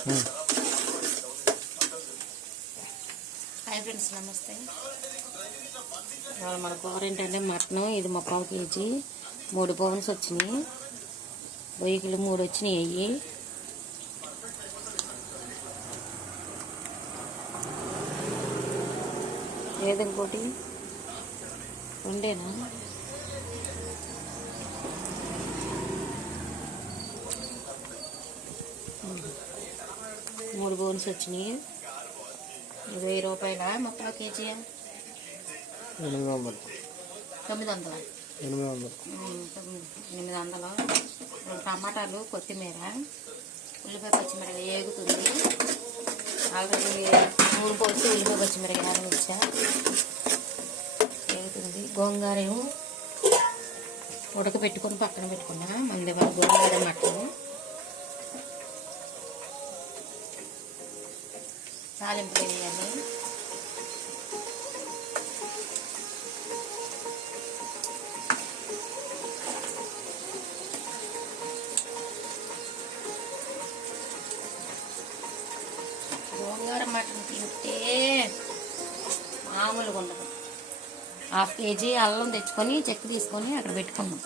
Hi friends, నమస్తే. ఇవాళ మన కూర ఏంటంటే మటన్. ఇది 30 కేజీ 3 బోన్స్ వచ్చినాయి. రొయ్యలు 3 వచ్చినాయి. అయ్యి ఏది ఇంకోటి రెండేనా? 3 బోన్స్ వచ్చినాయి. 20 రూపాయల 30 కేజీ 800. 800. టమాటాలు, కొత్తిమీర, ఉల్లిపాయ పచ్చిమిరకాయ ఏగుతుంది. ఆల్రెడీ 3 పోసి ఉల్లిపాయ పచ్చిమిరకాయ వచ్చా ఏగుతుంది. గోంగూర ఏమో ఉడకబెట్టుకొని పక్కన పెట్టుకున్నా. మంది వాళ్ళ గోంగూర మటన్ తాలింపు వేయాలి. గోంగూర మటన్ తింటే మామూలుగా ఉండదు. 1/2 కేజీ అల్లం తెచ్చుకొని చెక్క తీసుకొని అక్కడ పెట్టుకున్నాం.